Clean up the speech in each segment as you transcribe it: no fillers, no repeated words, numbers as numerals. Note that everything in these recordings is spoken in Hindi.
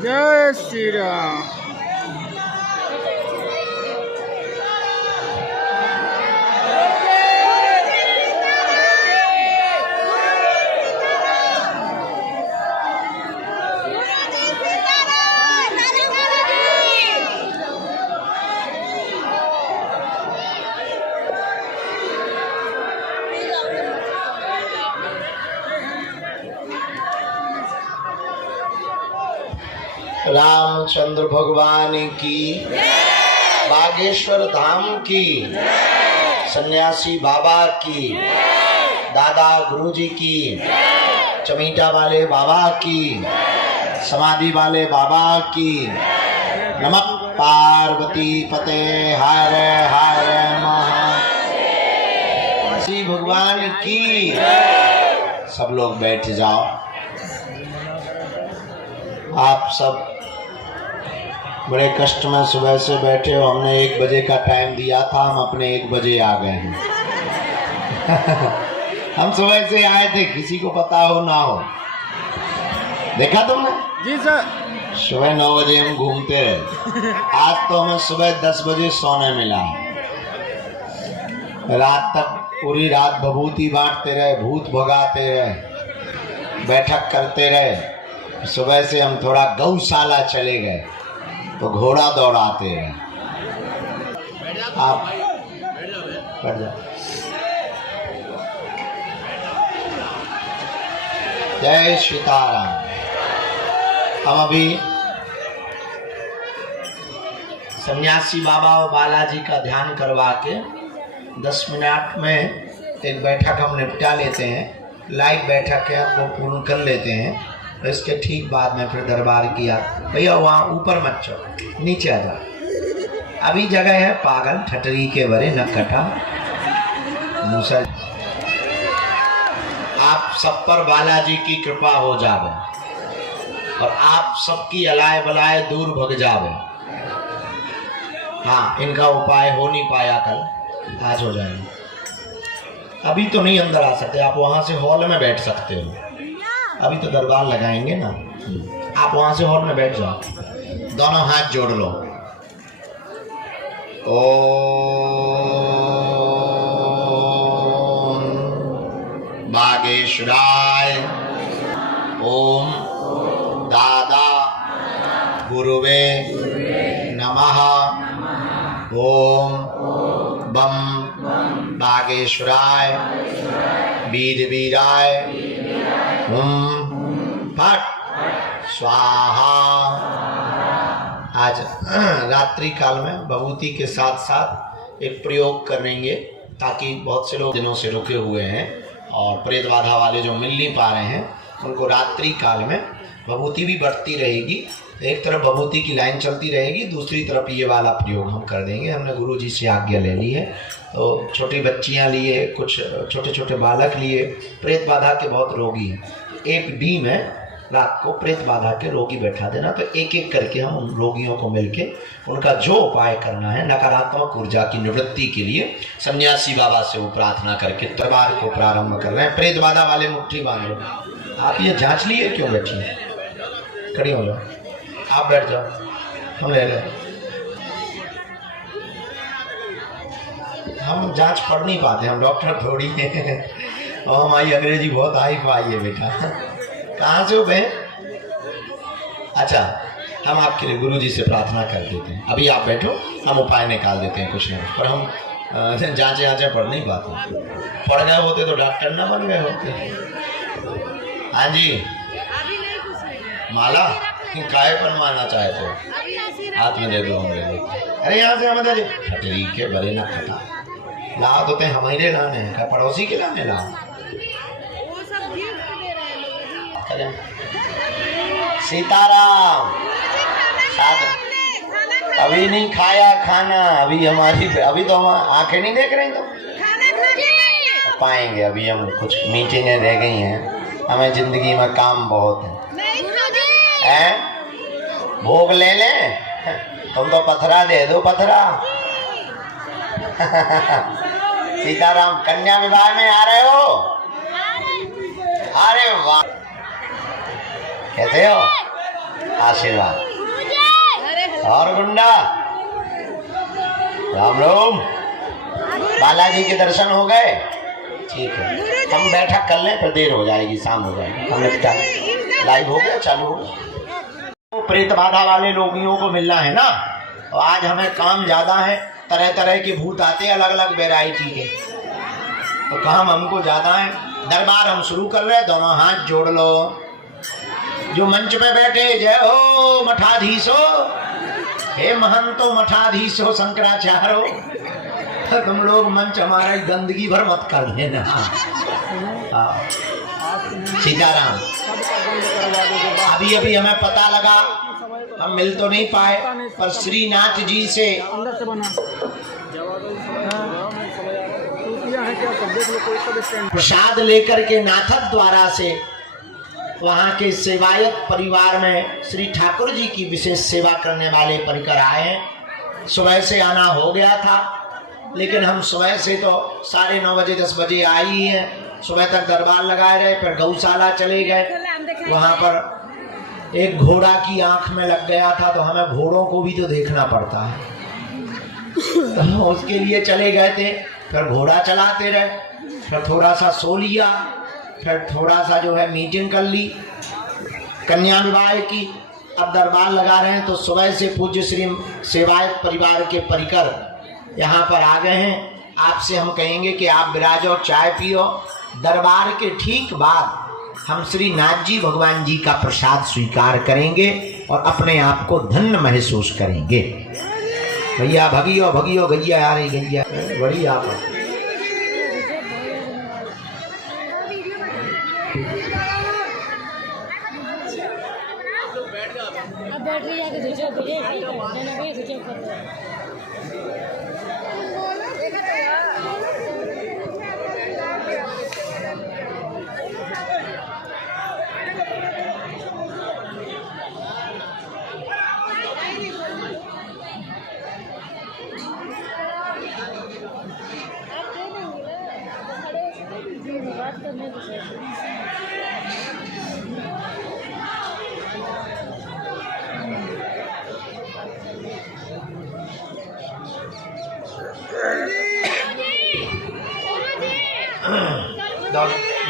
जय श्री राम। रामचंद्र भगवान की, बागेश्वर धाम की, सन्यासी बाबा की, दादा गुरुजी की, चमीटा वाले बाबा की, समाधि वाले बाबा की। नमः पार्वती पते हर हर महादेव। श्री भगवान की। सब लोग बैठ जाओ। आप सब बड़े कष्ट में सुबह से बैठे हो। हमने 1 बजे का टाइम दिया था, हम अपने 1 बजे आ गए हैं। हम सुबह से आए थे, किसी को पता हो ना हो। देखा तुमने? जी सर। सुबह 9 बजे हम घूमते रहे। आज तो हमें सुबह 10 बजे सोने मिला। रात तक पूरी रात भभूति बांटते रहे, भूत भगाते रहे, बैठक करते रहे। सुबह से हम थोड़ा गौशाला चले गए तो घोड़ा दौड़ाते हैं। आप बैठ जाओ। जय सीताराम। हम अभी सन्यासी बाबा और बालाजी का ध्यान करवा के 10 मिनट में एक बैठक हम निपटा लेते हैं। लाइव बैठक है, वो पूर्ण कर लेते हैं। तो इसके ठीक बाद में फिर दरबार किया। भैया वहाँ ऊपर मत चलो, नीचे आ जाओ। अभी जगह है पागल ठटरी के बरे न कटा मूसा। आप सब पर बालाजी की कृपा हो जावे और आप सबकी अलाय बलाय दूर भग जावे। हाँ, इनका उपाय हो नहीं पाया कल, आज हो जाएगा। अभी तो नहीं अंदर आ सकते, आप वहाँ से हॉल में बैठ सकते हो। अभी तो दरबार लगाएंगे ना। आप वहां से हॉल में बैठ जाओ, दोनों हाथ जोड़ लो। ओम बागेश्वराय, ओम दादा गुरुवे नमः, ओम बम बागेश्वराय वीर वीराय फट स्वाहा। आज रात्रि काल में भभूति के साथ साथ एक प्रयोग करेंगे, ताकि बहुत से लोग दिनों से रुके हुए हैं और प्रेत बाधा वाले जो मिल नहीं पा रहे हैं, उनको रात्रि काल में भभूति भी बढ़ती रहेगी। एक तरफ भभूति की लाइन चलती रहेगी, दूसरी तरफ ये वाला प्रयोग हम कर देंगे। हमने गुरु जी से आज्ञा ले ली है। तो छोटी बच्चियां लिए, कुछ छोटे छोटे बालक लिए, प्रेत बाधा के बहुत रोगी हैं। एक डी में रात को प्रेत बाधा के रोगी बैठा देना। तो एक एक करके हम उन रोगियों को मिलके उनका जो उपाय करना है नकारात्मक ऊर्जा की निवृत्ति के लिए सन्यासी बाबा से वो प्रार्थना करके दरबार को प्रारंभ कर रहे हैं। प्रेत बाधा वाले मुट्ठी बांध लो। आप ये जांच लिए क्यों बैठी हैं? खड़ी हो जाओ, आप बैठ जाओ, हम ले लें। हम जांच पढ़ नहीं पाते, हम डॉक्टर थोड़ी हैं और हमारी अंग्रेजी बहुत हाई फाई है बेटा। कहाँ से हो गए? अच्छा, हम आपके लिए गुरु जी से प्रार्थना कर देते हैं। अभी आप बैठो, हम उपाय निकाल देते हैं कुछ ना कुछ। पर हम जांचे पढ़ नहीं पाते। पढ़ गए होते तो डॉक्टर ना बन गए होते। हाँ जी, माला काय बनवाना चाहे तो हाथ में दे दो, हम ले लेते। अरे यहाँ से हम दे ठटरी के बड़े ना खटा लाओ तो हमारे लाने हैं, क्या पड़ोसी के लाने लाओ। सीताराम। अभी नहीं खाया खाना, अभी तो हम आंखें नहीं देख रहे हैं। तो पाएंगे। अभी हम कुछ मीटिंगें रह गई हैं, हमें जिंदगी में काम बहुत है। भोग ले लें? तुम तो पथरा दे दो, पथरा। सीताराम, कन्या विवाह में आ रहे हो? अरे वाह, कैसे हो? आशीर्वाद। और गुंडा, राम राम। बालाजी के दर्शन हो गए? ठीक है, हम बैठक कर लें, पर देर हो जाएगी, शाम हो जाएगी। हमने क्या लाइव हो गया, चालू हो गया। तो प्रेत बाधा वाले लोगियों को मिलना है ना, और आज हमें काम ज़्यादा है। तरह तरह के भूत आते हैं, अलग अलग वेराइटी के, तो काम हमको ज़्यादा है। दरबार हम शुरू कर रहे हैं, दोनों हाथ जोड़ लो। जो मंच पे बैठे, जय हो मठाधीशो, हे महंतो मठाधीशो शंकराचार्यो, तुम लोग मंच हमारा गंदगी भर मत कर देना। सीताराम, अभी अभी हमें पता लगा, हम मिल तो नहीं पाए, पर श्रीनाथ जी से प्रसाद लेकर के नाथक द्वारा से वहाँ के सेवायत परिवार में श्री ठाकुर जी की विशेष सेवा करने वाले परिकर आए हैं। सुबह से आना हो गया था, लेकिन हम सुबह से तो 9:30 बजे 10 बजे आई ही हैं। सुबह तक दरबार लगाए रहे, फिर गौशाला चले गए। वहाँ पर एक घोड़ा की आंख में लग गया था, तो हमें घोड़ों को भी तो देखना पड़ता है, तो उसके लिए चले गए थे। फिर घोड़ा चलाते रहे, फिर थोड़ा सा सो लिया, फिर थोड़ा सा जो है मीटिंग कर ली कन्या विवाह की। अब दरबार लगा रहे हैं, तो सुबह से पूज्य श्री सेवायत परिवार के परिकर यहाँ पर आ गए हैं। आपसे हम कहेंगे कि आप विराजो, चाय पियो। दरबार के ठीक बाद हम श्री नाथ जी भगवान जी का प्रसाद स्वीकार करेंगे और अपने आप को धन्य महसूस करेंगे। भैया भगियो भगियो गैया आ रही, गैया बड़ी आप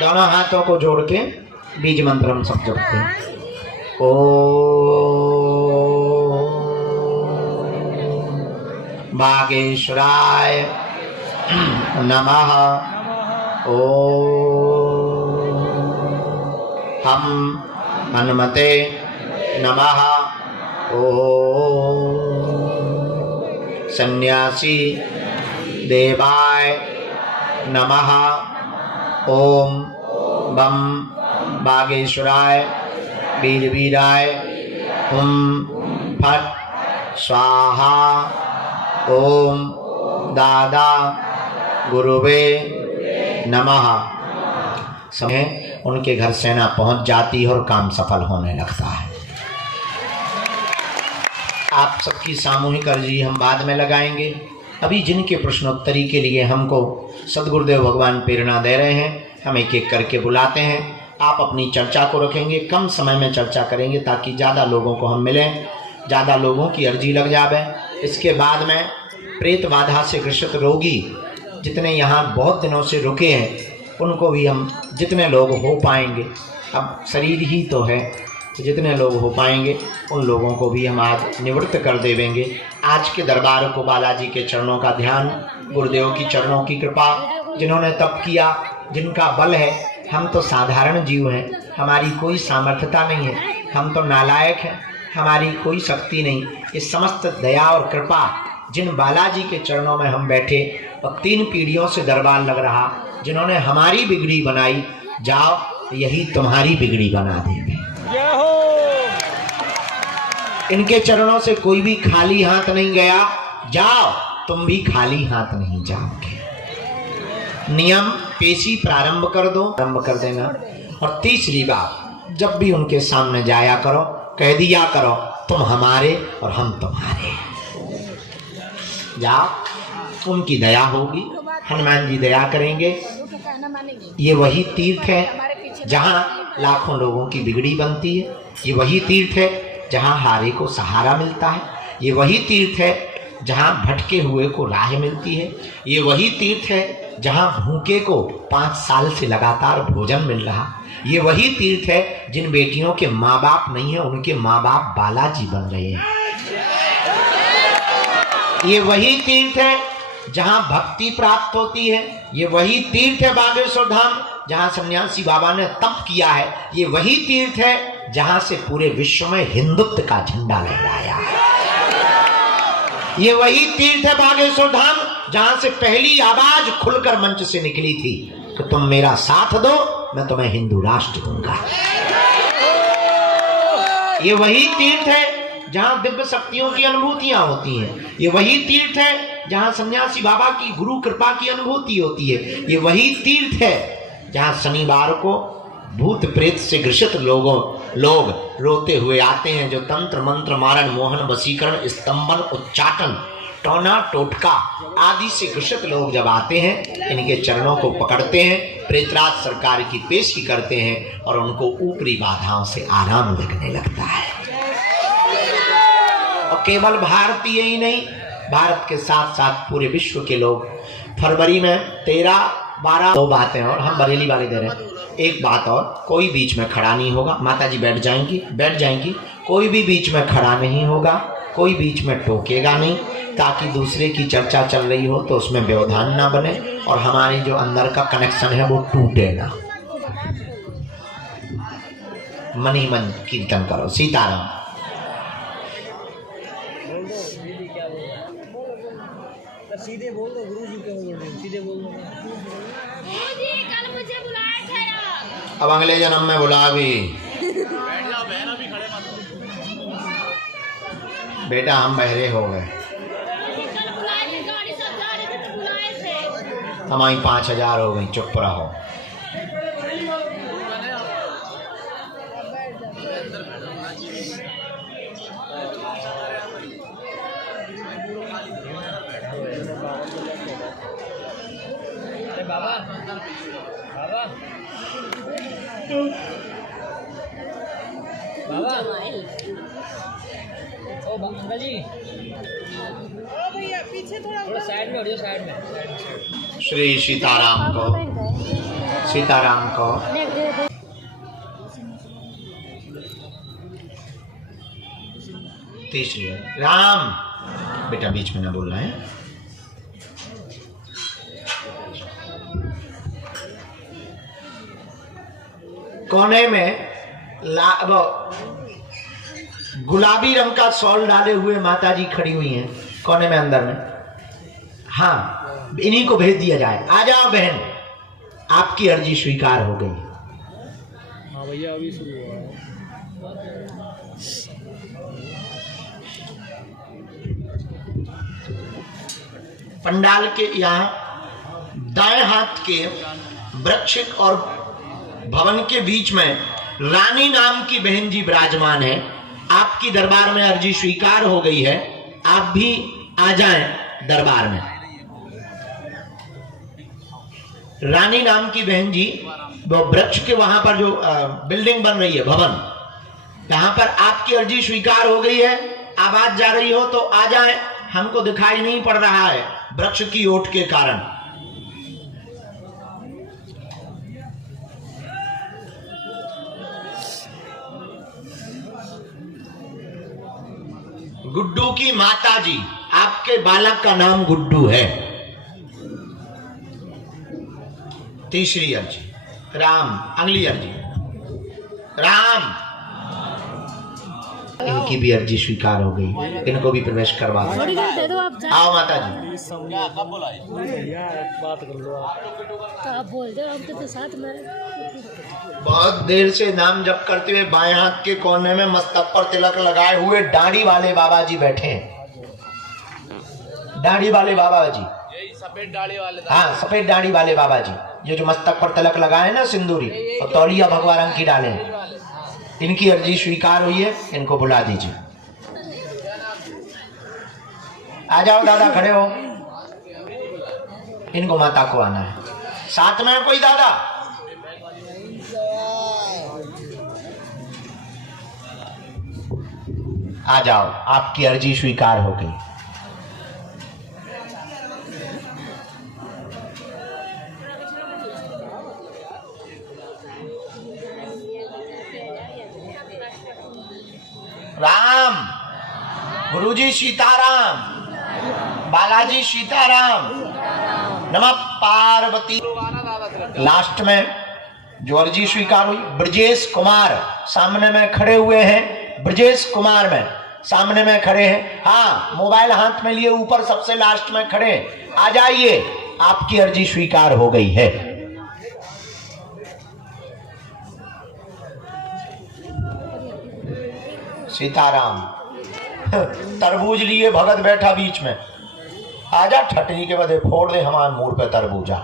दोनों हाथों को जोड़ के बीज मंत्र हम सब जपते हैं। ओ बागेश्वराय नमः। ओ हम हनुमते नमः। ओ सन्यासी देवाय नमः। ओम बम बागेश्वराय वीरवीराय हुम फट स्वाहा। ओम दादा गुरुवे नमः। समय उनके घर सेना पहुंच जाती है और काम सफल होने लगता है। आप सबकी सामूहिक अर्जी हम बाद में लगाएंगे। अभी जिनके प्रश्नोत्तरी के लिए हमको सदगुरुदेव भगवान प्रेरणा दे रहे हैं, हम एक एक करके बुलाते हैं। आप अपनी चर्चा को रखेंगे, कम समय में चर्चा करेंगे ताकि ज़्यादा लोगों को हम मिलें, ज़्यादा लोगों की अर्जी लग जावे। इसके बाद में प्रेत बाधा से ग्रसित रोगी जितने यहाँ बहुत दिनों से रुके हैं, उनको भी हम जितने लोग हो पाएंगे, अब शरीर ही तो है, तो जितने लोग हो पाएंगे उन लोगों को भी हम आज निवृत्त कर देवेंगे। आज के दरबार को बालाजी के चरणों का ध्यान, गुरुदेव की चरणों की कृपा, जिन्होंने तप किया, जिनका बल है। हम तो साधारण जीव हैं, हमारी कोई सामर्थ्यता नहीं है, हम तो नालायक हैं, हमारी कोई शक्ति नहीं। ये समस्त दया और कृपा जिन बालाजी के चरणों में हम बैठे और 3 पीढ़ियों से दरबार लग रहा, जिन्होंने हमारी बिगड़ी बनाई, जाओ यही तुम्हारी बिगड़ी बना देंगे। इनके चरणों से कोई भी खाली हाथ नहीं गया, जाओ तुम भी खाली हाथ नहीं जाओगे। नियम पेशी प्रारंभ कर दो, प्रारंभ कर देना। और तीसरी बात, जब भी उनके सामने जाया करो कह दिया करो तुम हमारे और हम तुम्हारे। जाओ, उनकी दया होगी, हनुमान जी दया करेंगे। ये वही तीर्थ है जहाँ लाखों लोगों की बिगड़ी बनती है। ये वही तीर्थ है जहाँ हारे को सहारा मिलता है। ये वही तीर्थ है जहाँ भटके हुए को राह मिलती है। ये वही तीर्थ है जहाँ भूखे को 5 साल से लगातार भोजन मिल रहा। ये वही तीर्थ है जिन बेटियों के माँ बाप नहीं है उनके माँ बाप बालाजी बन रहे हैं। ये वही तीर्थ है जहाँ भक्ति प्राप्त होती है। ये वही तीर्थ है बागेश्वर धाम जहाँ सन्यासी बाबा ने तप किया है। ये वही तीर्थ है जहाँ से पूरे विश्व में हिंदुत्व का झंडा लहराया। ये वही तीर्थ है बागेश्वर धाम जहाँ से पहली आवाज खुलकर मंच से निकली थी कि तुम मेरा साथ दो मैं तुम्हें हिंदू राष्ट्र दूंगा। ये वही तीर्थ है जहाँ दिव्य शक्तियों की अनुभूतियां होती हैं। ये वही तीर्थ है जहाँ सन्यासी बाबा की गुरु कृपा की अनुभूति होती है। ये वही तीर्थ है जहाँ शनिवार को भूत प्रेत से ग्रसित लोग रोते हुए आते हैं, जो तंत्र मंत्र मारण मोहन वशीकरण स्तंभन उच्चाटन टोना टोटका आदि से ग्रसित लोग जब आते हैं इनके चरणों को पकड़ते हैं, प्रेतराज सरकार की पेशी करते हैं और उनको ऊपरी बाधाओं से आराम लगने लगता है। और केवल भारतीय ही नहीं, भारत के साथ साथ पूरे विश्व के लोग फरवरी में 13-12 2 बातें और हम बरेली वाले दे रहे हैं। एक बात और, कोई बीच में खड़ा नहीं होगा। माता जी बैठ जाएंगी। कोई भी बीच में खड़ा नहीं होगा, कोई बीच में टोकेगा नहीं, ताकि दूसरे की चर्चा चल रही हो तो उसमें व्यवधान ना बने और हमारी जो अंदर का कनेक्शन है वो टूटे ना। मन ही मन कीर्तन करो सीताराम। सीधे बोल दो गुरु जी को, सीधे बोल दो। गुरुजी कल मुझे बुलाया था यार। अब अगले जन्म में बुला भी। बेटा हम बहरे हो गए, कल बुलाए थे, गाड़ी सब जा रहे थे तो बुलाए थे। हमारी 5000 हो गई, चुप रहो। बाबा ओ अंकल जी, ओ भैया पीछे थोड़ा साइड में हो जाओ, साइड में। श्री सीताराम को, सीताराम को। तीसरी राम, बेटा बीच में ना बोलना है। कोने में गुलाबी रंग का शॉल डाले हुए माता जी खड़ी हुई हैं कोने में अंदर में। हाँ, इन्हीं को भेज दिया जाए। आ जाओ बहन, आपकी अर्जी स्वीकार हो गई। हाँ भैया अभी शुरू हुआ है। पंडाल के यहाँ दाएं हाथ के वृक्ष और भवन के बीच में रानी नाम की बहन जी विराजमान है। आपकी दरबार में अर्जी स्वीकार हो गई है, आप भी आ जाएं दरबार में। रानी नाम की बहन जी वो वृक्ष के वहां पर जो बिल्डिंग बन रही है भवन, यहाँ पर आपकी अर्जी स्वीकार हो गई है। आवाज जा रही हो तो आ जाएं, हमको दिखाई नहीं पड़ रहा है वृक्ष की ओट के कारण। गुड्डू की माता जी, आपके बालक का नाम गुड्डू है। तीसरी अर्जी राम, अगली अर्जी राम। इनकी भी अर्जी स्वीकार हो गई, इनको भी प्रवेश करवा दो। आओ माता जी। बात कर लो आप बोल दो, हम तो साथ में। बहुत देर से नाम जप करते हुए बाएं हाथ के कोने में मस्तक पर तिलक लगाए हुए दाढ़ी वाले बाबा जी बैठे हैं। दाढ़ी वाले बाबा जी सफेद दाढ़ी वाले। हाँ, सफेद दाढ़ी वाले बाबा जी, ये जो मस्तक पर तिलक लगाए ना सिंदूरी और तौलिया भगवा रंग की डाले, इनकी अर्जी स्वीकार हुई है, इनको बुला दीजिए। आ जाओ दादा, खड़े हो। इनको माता को आना है। साथ में कोई दादा? आ जाओ, आपकी अर्जी स्वीकार हो गई। राम, गुरुजी सीताराम, बालाजी सीताराम, नमः पार्वती। लास्ट में जो अर्जी स्वीकार हुई, ब्रजेश कुमार सामने में खड़े हुए हैं। ब्रजेश कुमार में सामने में खड़े हैं। हाँ, मोबाइल हाथ में लिए ऊपर सबसे लास्ट में खड़े, आ जाइए, आपकी अर्जी स्वीकार हो गई है। सीताराम। तरबूज लिए भगत बैठा बीच में, आजा ठटनी के बदे फोड़ दे हमारे मुंह पे तरबूजा।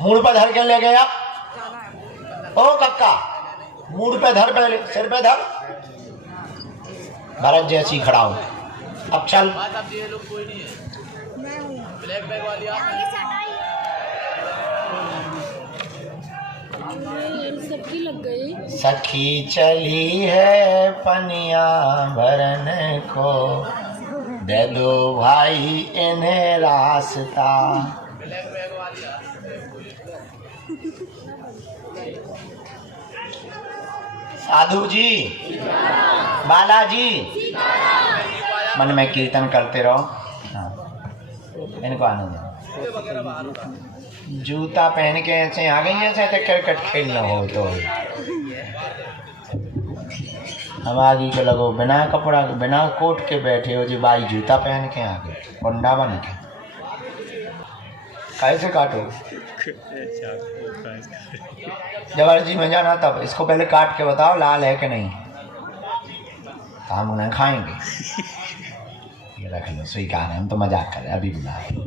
मुंह पे धर के ले गया। ओ कक्का, मुंह पे धर, पहले सिर पे धर, भरत जैसी खड़ा हूं। अब चल। सबकी लग गई। सखी चली है पनिया भरन को, दे दो भाई इन्हें रास्ता। साधु जी, बालाजी, मन में कीर्तन करते रहो। हाँ, इनको आनंद है। जूता पहन के ऐसे आ गई, ऐसे तो क्रिकेट खेलना हो तो हम आगे के लगो, बिना कपड़ा बिना कोट के बैठे हो जी, भाई जूता पहन के आ गए, पंडा बन के। कैसे काटो? जबरदस्ती में जाना, तब इसको पहले काट के बताओ लाल है कि नहीं, तो हम उन्हें खाएंगे। ये रख लो, स्वीकार है, हम तो मजाक कर रहे हैं, अभी बुला रहे।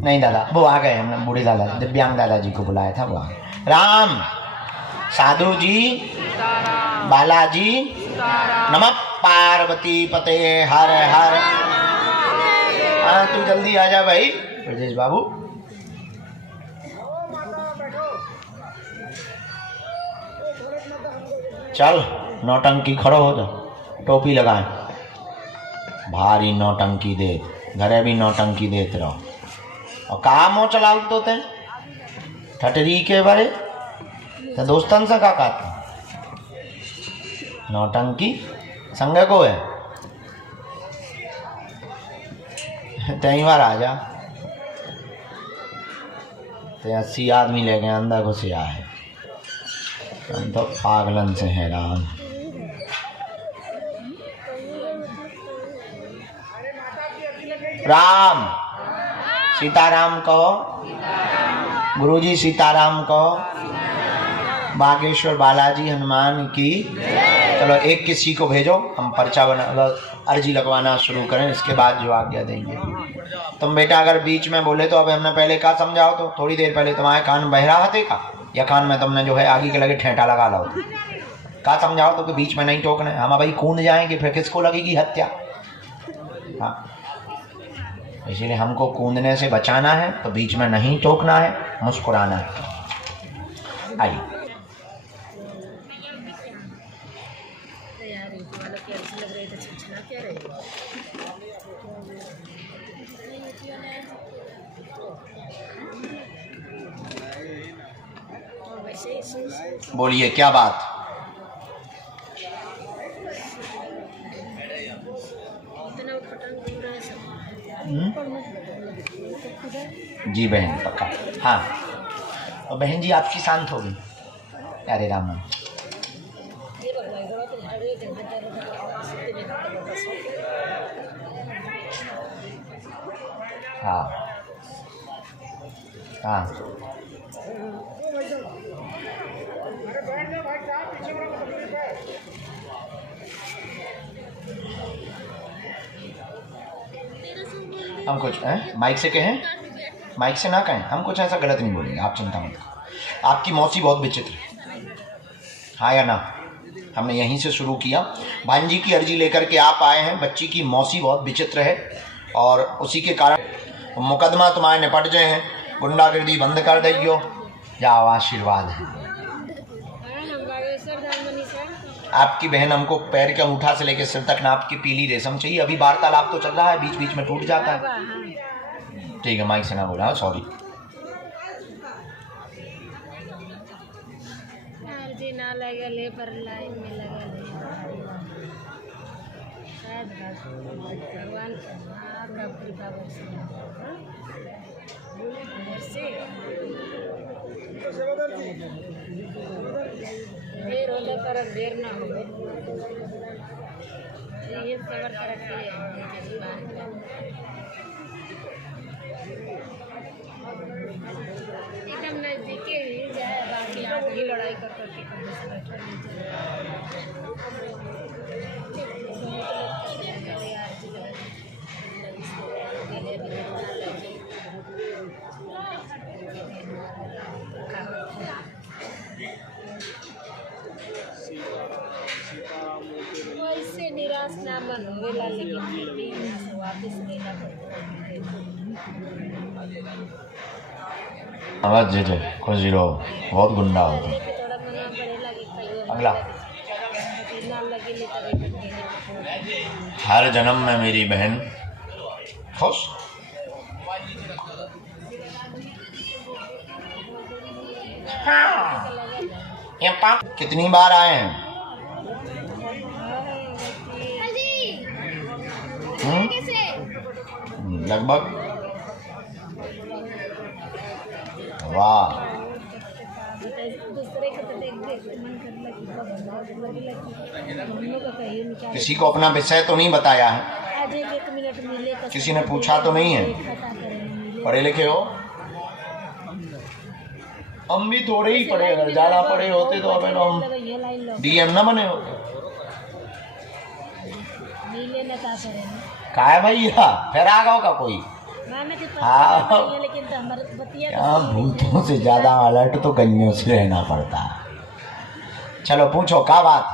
नहीं दादा, वो आ गए, हमने बूढ़े दादा दिव्यांग दादाजी को बुलाया था, वो आ गए। राम, साधु जी, बालाजी, नमः पार्वती पते हर हर। हाँ, तू जल्दी आ जा भाई ब्रजेश बाबू। चल, नौटंकी खड़ो हो जा, टोपी लगाए, भारी नौटंकी दे, घरे भी नौटंकी देते रहो। और कहा मुँह चला तो थे ठटरी के बारे तो दोस्तन से का कहते नौटंकी संग को है। तई बार आ जा, ते 80 आदमी ले गए, अंदर घुसिया है, हम तो पागलन से है। राम, राम, सीताराम कहो, गुरुजी सीताराम कहो, बागेश्वर बालाजी हनुमान की। चलो एक किसी को भेजो, हम पर्चा बना अर्जी लगवाना शुरू करें, इसके बाद जो आज्ञा देंगे। तुम बेटा अगर बीच में बोले तो अब हमने पहले का समझाओ, तो थोड़ी देर पहले तुम्हारे कान बहरा हते का, या कान में तुमने जो है आगे के लगे ठेठा लगा लो, का समझाओ तो कि बीच में नहीं टोकना है। हम भाई कूद जाएंगे फिर किसको लगेगी हत्या। हाँ, इसीलिए हमको कूदने से बचाना है, तो बीच में नहीं टोकना है, मुस्कुराना है। आइए, बोलिए क्या बात। जी बहन पक्का। हाँ, और बहन जी आपकी शांत होगी। अरे राम, हाँ हाँ हम कुछ माइक से कहें, माइक से ना कहें, हम कुछ ऐसा गलत नहीं बोलेंगे, आप चिंता मत करो। आपकी मौसी बहुत विचित्र है, हाँ या ना? हमने यहीं से शुरू किया। भांजी की अर्जी लेकर के आप आए हैं, बच्ची की मौसी बहुत विचित्र है और उसी के कारण मुकदमा तुम्हारे निपट गए हैं। गुंडागर्दी बंद कर दियो, जाओ, आशीर्वाद है। आपकी बहन हमको पैर के अंगूठा से लेकर सिर तक नाप की पीली रेशम चाहिए। अभी वार्तालाप तो चल रहा है, बीच बीच में टूट जाता है। ठीक है, माइक से ना बोला, सॉरी। ना लगल पर लाइन में लगल भगवान का कृपा देर होने पर देर ना हो, ये सबर करके एकदम नजदीके ही जाए, बाकी आगे लड़ाई कर करके वैसे निराश ना मन होवेला, लेकिन वापस लेना आवाज दे खुश रहो, बहुत गुंडा होता है। अगला, हर जन्म में मेरी बहन खुश। हाँ, कितनी बार आए हैं? लगभग। वाह, किसी को अपना विषय तो नहीं बताया है? किसी ने पूछा तो नहीं है? पढ़े लिखे हो? हम भी थोड़े ही पढ़े, अगर ज्यादा पढ़े होते तो अबे हम डीएम न बने होते। का है भैया, फिर आ गओ का कोई? हाँ, यहाँ भूतों से ज्यादा अलर्ट तो गन्यों से रहना पड़ता है। चलो पूछो, क्या बात?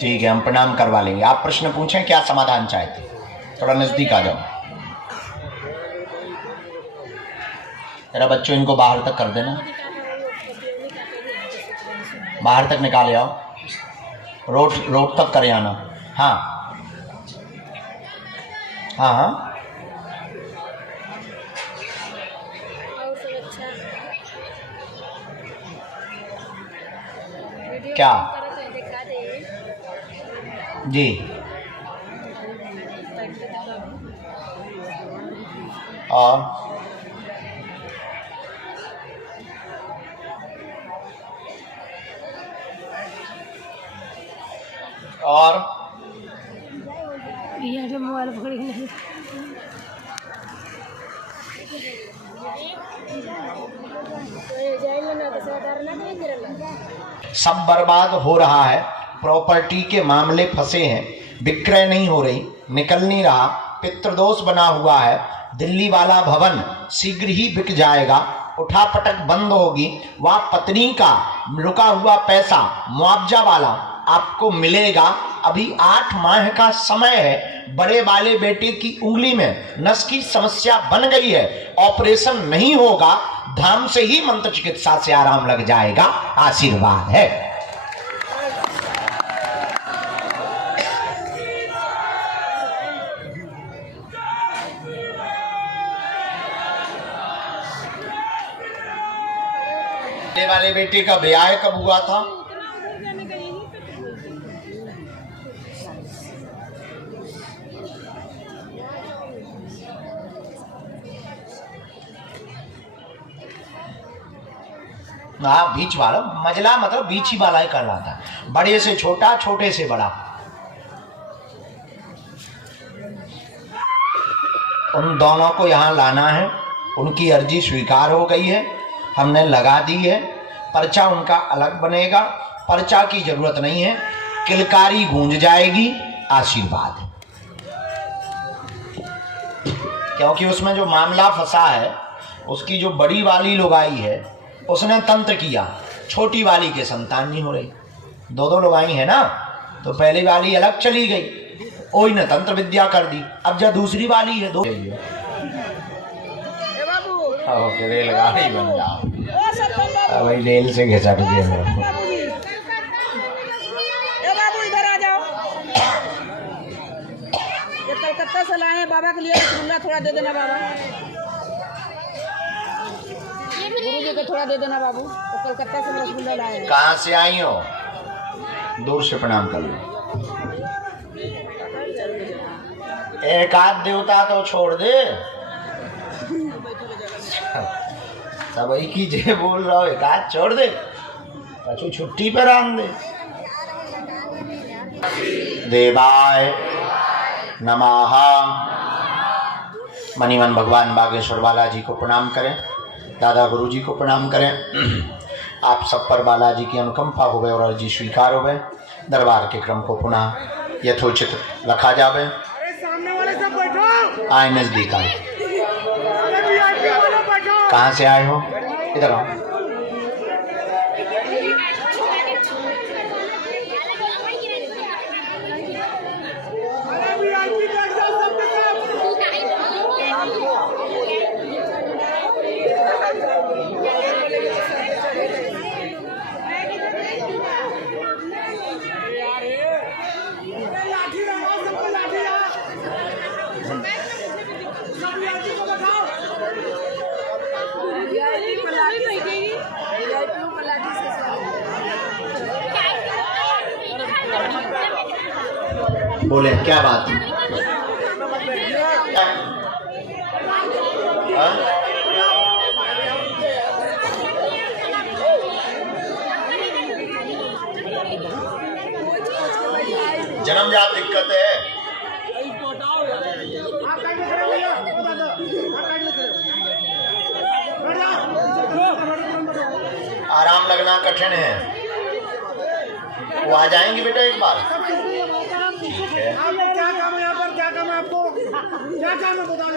ठीक है, हम प्रणाम करवा लेंगे। आप प्रश्न पूछें, क्या समाधान चाहते? थोड़ा नजदीक आ जाओ। तेरा बच्चों, इनको बाहर तक कर देना, बाहर तक निकाले आओ, रोड तक करे आना। हाँ हाँ हाँ, क्या जी? और मोबाइल पकड़ के सब बर्बाद हो रहा है, प्रॉपर्टी के मामले फंसे हैं, विक्रय नहीं हो रही, निकल नहीं रहा, पितृदोष बना हुआ है, दिल्ली वाला भवन शीघ्र ही बिक जाएगा, उठापटक बंद होगी, वह पत्नी का रुका हुआ पैसा मुआवजा वाला आपको मिलेगा। अभी 8 माह का समय है, बड़े वाले बेटे की उंगली में नस की समस्या बन गई है, ऑपरेशन नहीं होगा, धाम से ही मंत्र चिकित्सा से आराम लग जाएगा, आशीर्वाद है। बड़े वाले बेटे का ब्याह कब हुआ था? हाँ, बीच वाला मजला, मतलब बीच ही वाला ही कहलाता है, बड़े से छोटा, छोटे से बड़ा। उन दोनों को यहाँ लाना है। उनकी अर्जी स्वीकार हो गई है, हमने लगा दी है। पर्चा उनका अलग बनेगा, पर्चा की जरूरत नहीं है, किलकारी गूंज जाएगी, आशीर्वाद। क्योंकि उसमें जो मामला फंसा है, उसकी जो बड़ी वाली लुगाई है उसने तंत्र किया, छोटी वाली के संतान नहीं हो रही। दो लोगाई है ना, तो पहली वाली अलग चली गई, ओई ने तंत्र विद्या कर दी। अब जब दूसरी वाली है, दो रेलगाड़ी बन जाओ भाई, रेल से घिसट गए। इधर आ जाओ, ये कलकत्ता से लाए हैं बाबा के लिए, रसगुल्ला थोड़ा दे देना बाबा, गुरु जी को थोड़ा दे देना बाबू, तो कलकत्ता से रसगुल्ला लाए हैं। कहाँ से आई हो? दूर से प्रणाम कर लो। एक आध देवता तो छोड़ दे, सब एक ही जे बोल रहा हो, एक आध छोड़ दे, अच्छी छुट्टी पर आन दे। देवाय नमः। मणिमन भगवान बागेश्वर बालाजी को प्रणाम करें, दादा गुरु जी को प्रणाम करें। आप सब पर बालाजी की अनुकंपा हो गए और अर्जी स्वीकार हो गए। दरबार के क्रम को पुनः यथोचित रखा जावे। आए नजदीक आए। कहाँ से आए हो? इधर आओ। बोले क्या बात है? जन्मजात दिक्कत है। आराम लगना कठिन है। वो आ जाएंगे बेटा एक बार। ठीक है। क्या काम है यहाँ पर? क्या काम है आपको? क्या काम है बताओ।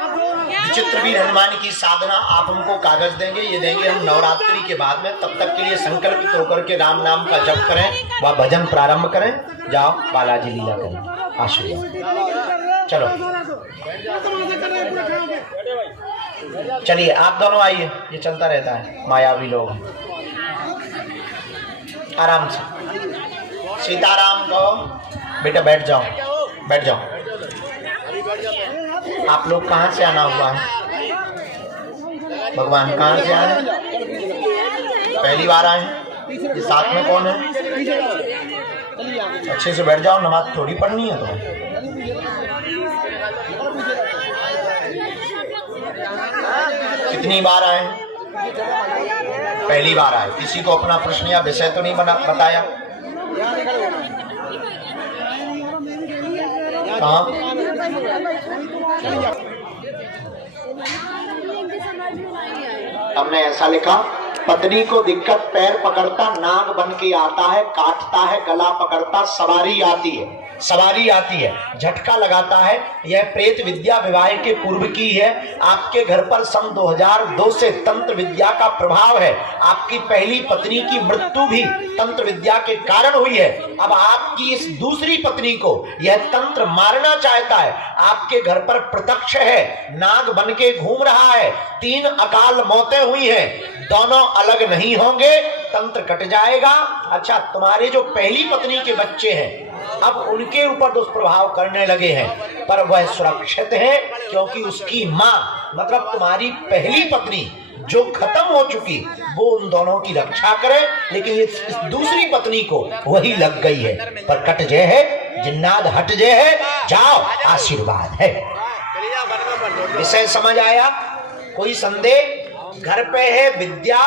विचित्र वीर हनुमान की साधना आप हमको कागज देंगे, ये देंगे हम नवरात्रि के बाद में। तब तक के लिए संकल्पित होकर के राम नाम का जप करें, वह भजन प्रारंभ करें। जाओ बालाजी लीला करें, आशीर्वाद। चलो चलिए आप दोनों आइए, ये चलता रहता है, मायावी लोग। आराम से सीताराम कहो। बेटा बैठ जाओ, बैठ जाओ। आप लोग कहाँ से आना हुआ है? भगवान कहाँ से आए? पहली बार आए हैं? ये साथ में कौन है? अच्छे से बैठ जाओ, नमाज थोड़ी पढ़नी है तुम्हें। कितनी बार आए? पहली बार आए। किसी को अपना प्रश्न या विषय तो नहीं बताया? कहाँ? हमने ऐसा लिखा, पत्नी को दिक्कत पैर पकड़ता नाग बन के आता है, काटता है गला पकड़ता, सवारी आती है, सवारी आती है, झटका लगाता है। यह प्रेत विद्या विवाह के पूर्व की है। आपके घर पर सन 2002 से तंत्र विद्या का प्रभाव है। आपकी पहली पत्नी की मृत्यु भी तंत्र विद्या के कारण हुई है। अब आपकी इस दूसरी पत्नी को यह तंत्र मारना चाहता है। आपके घर पर प्रत्यक्ष है, नाग बन के घूम रहा है। 3 अकाल मौतें हुई हैं, दोनों अलग नहीं होंगे, तंत्र कट जाएगा। अच्छा, तुम्हारे जो पहली पत्नी के बच्चे हैं अब उनके ऊपर दुष्प्रभाव करने लगे हैं, पर वह सुरक्षित है क्योंकि उसकी माँ मतलब तुम्हारी पहली पत्नी जो खत्म हो चुकी वो उन दोनों की रक्षा करे, लेकिन इस दूसरी पत्नी को वही लग गई है। पर कट जय है, जिन्नाद हट जय है। जाओ, आशीर्वाद है। विषय समझ आया? कोई संदेह? घर पे है विद्या,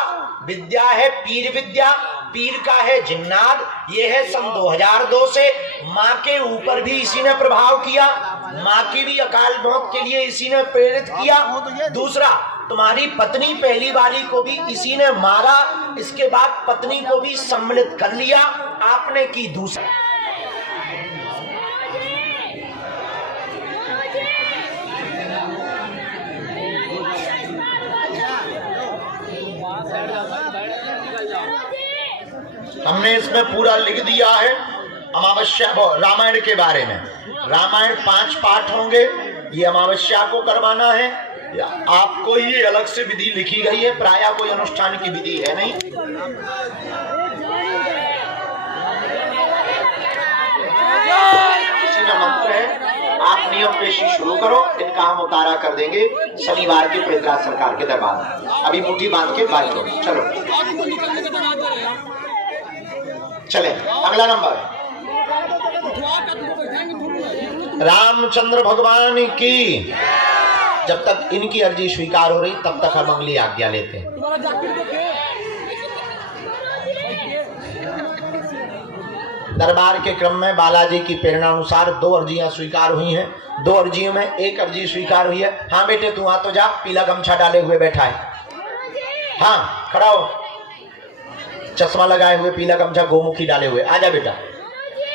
विद्या है पीर विद्या, पीर का है जिन्नात, ये है सन 2002 से। माँ के ऊपर भी इसी ने प्रभाव किया, माँ की भी अकाल मौत के लिए इसी ने प्रेरित किया। दूसरा, तुम्हारी पत्नी पहली वाली को भी इसी ने मारा, इसके बाद पत्नी को भी सम्मिलित कर लिया आपने की दूसरा। हमने इसमें पूरा लिख दिया है अमावस्या रामायण के बारे में। रामायण 5 पाठ होंगे, ये अमावस्या को करवाना है। आपको ये अलग से विधि लिखी गई है, प्रायः कोई अनुष्ठान की विधि है नहीं। इसी में मंत्र है, आप नियम पेशी शुरू करो, इनका हम उतारा कर देंगे शनिवार के पृथ्वीराज सरकार के दरबार में। अभी मुट्ठी बांध के बात करो, चलो चले। अगला नंबर, रामचंद्र भगवान की। जब तक इनकी अर्जी स्वीकार हो रही तब तक हम अगली आज्ञा लेते हैं। दरबार के क्रम में बालाजी की प्रेरणा अनुसार 2 अर्जियां स्वीकार हुई हैं। 2 अर्जियों में एक अर्जी स्वीकार हुई है। हाँ बेटे, तू आ तो जा, पीला गमछा डाले हुए बैठा है। हाँ खड़ा हो, चश्मा लगाए हुए, पीला गमछा गोमुखी डाले हुए, आजा बेटा।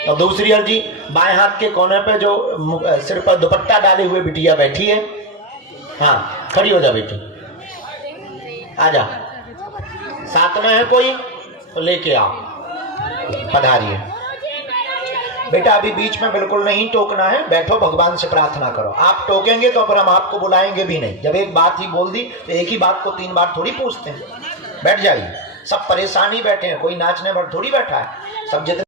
और दूसरी अर्जी, बाएं हाथ के कोने पे जो सिर पर दुपट्टा डाले हुए बिटिया बैठी है, हाँ खड़ी हो जा बेटी, आजा। साथ में है कोई तो लेके आओ, पधारिए बेटा। अभी बीच में बिल्कुल नहीं टोकना है, बैठो भगवान से प्रार्थना करो। आप टोकेंगे तो फिर हम आपको बुलाएंगे भी नहीं। जब एक बात ही बोल दी तो एक ही बात को 3 बार थोड़ी पूछते हैं। बैठ जाइए, सब परेशान ही बैठे हैं, कोई नाचने पर थोड़ी बैठा है। सब जितने